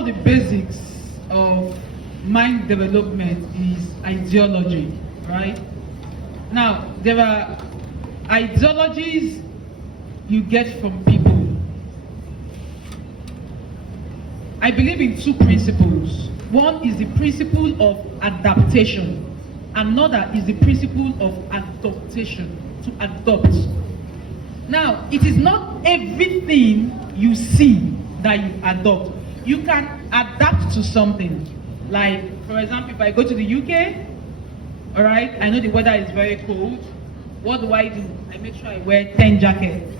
of the basics of mind development is ideology, right? Now, there are ideologies you get from people. I believe in two principles. One is the principle of adaptation. Another is the principle of adaptation, to adopt. Now, it is not everything you see that you adopt. You can adapt to something. Like, for example, if I go to the UK, all right, I know the weather is very cold. What do? I make sure I wear 10 jackets,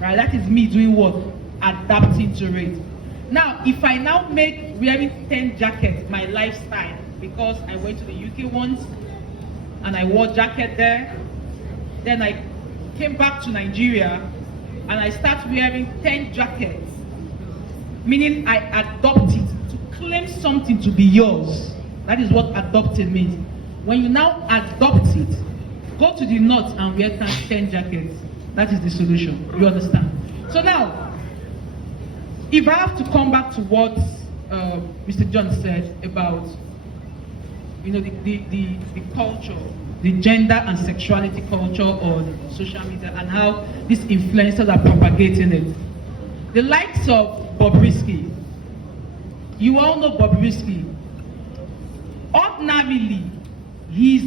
right? That is me doing what? Adapting to it. Now, if I now make wearing 10 jackets my lifestyle, because I went to the UK once and I wore jacket there, then I came back to Nigeria and I start wearing 10 jackets, meaning I adopt it to claim something to be yours. That is what adopting means. When you now adopt it, go to the north and wear 10 jackets. That is the solution. You understand? So now, if I have to come back to what Mr. John said about, the culture, the gender and sexuality culture on social media and how these influencers are propagating it. The likes of Bobrisky, you all know Bobrisky. Ordinarily, his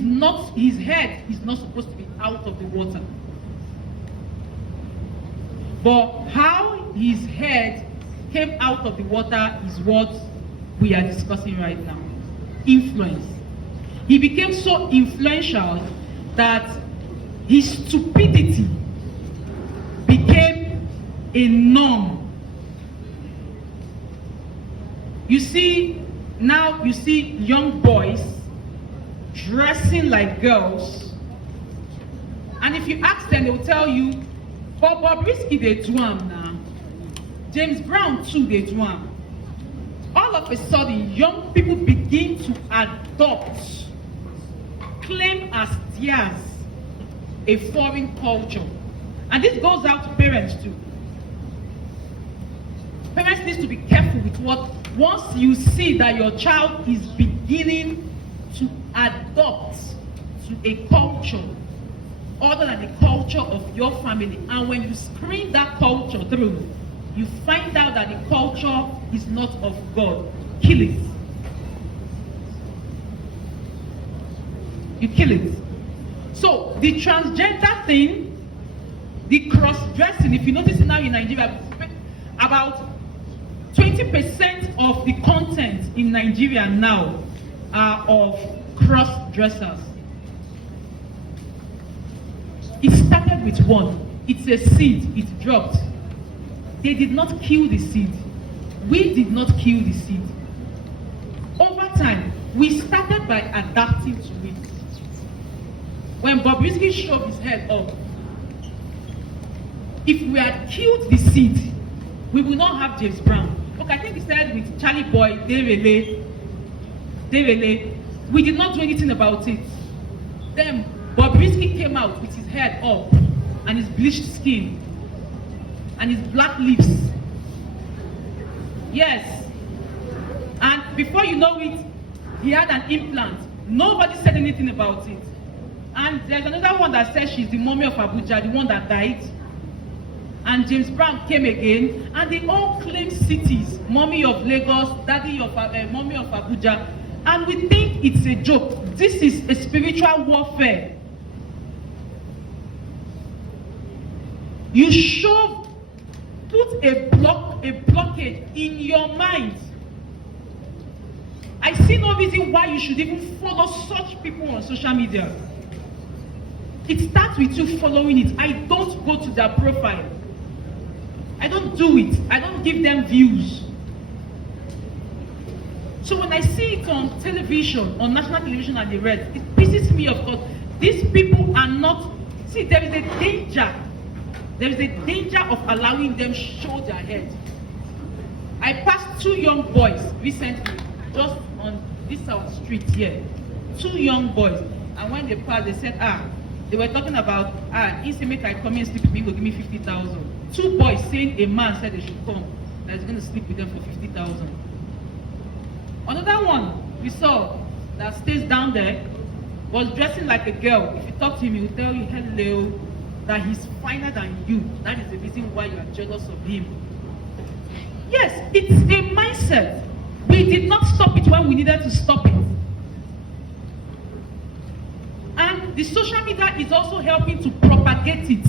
head is not supposed to be out of the water. But how his head came out of the water is what we are discussing right now. Influence. He became so influential that his stupidity became a norm. You see young boys dressing like girls, and if you ask them, they will tell you, but Bobrisky they do am now. James Brown too they do am. All of a sudden, young people begin to adopt, claim as theirs, a foreign culture. And this goes out to parents too. Parents need to be careful with what, once you see that your child is beginning to adopt to a culture other than the culture of your family, and when you screen that culture through, you find out that the culture is not of God, kill it. You kill it. So the transgender thing, the cross-dressing, if you notice now in Nigeria, about 20% of the content in Nigeria now are of cross-dressers. It started with one. It's a seed, it dropped. They did not kill the seed. We did not kill the seed. Over time, we started by adapting to it. When Bobrisky shoved his head up, if we had killed the seed, we would not have James Brown. Okay, I think he said with Charlie Boy, Devele, we did not do anything about it. Then Bobrisky came out with his head up and his bleached skin and his black lips. Yes. And before you know it, he had an implant. Nobody said anything about it. And there's another one that says she's the mommy of Abuja, the one that died. And James Brown came again, and they all claim cities, mommy of Lagos, daddy of mommy of Abuja. And we think it's a joke. This is a spiritual warfare. You put a blockage in your mind. I see no reason why you should even follow such people on social media. It starts with you following it. I don't go to their profile. I don't do it. I don't give them views. So when I see it on television, on national television and the rest, it pisses me off because these people are not... See, there is a danger. There is a danger of allowing them show their head. I passed two young boys recently, just on this street here. Two young boys. And when they passed, they said, they were talking about, he said, make I come and sleep with me, go give me 50,000. Two boys saying a man said they should come, that is going to sleep with them for 50,000. we saw that stays down there was dressing like a girl. If you talk to him, he will tell you, hello, that he's finer than you. That is the reason why you are jealous of him. Yes, it's a mindset. We did not stop it when we needed to stop it. And the social media is also helping to propagate it.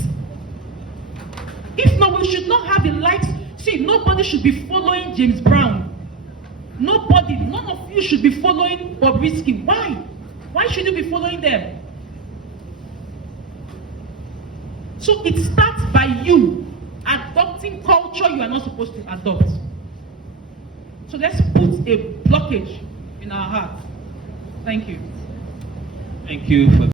If not, we should not have the likes. See, nobody should be following James Brown. Nobody, none of you should be following Bobrisky. Why? Why should you be following them? So it starts by you adopting culture you are not supposed to adopt. So let's put a blockage in our heart. Thank you. Thank you for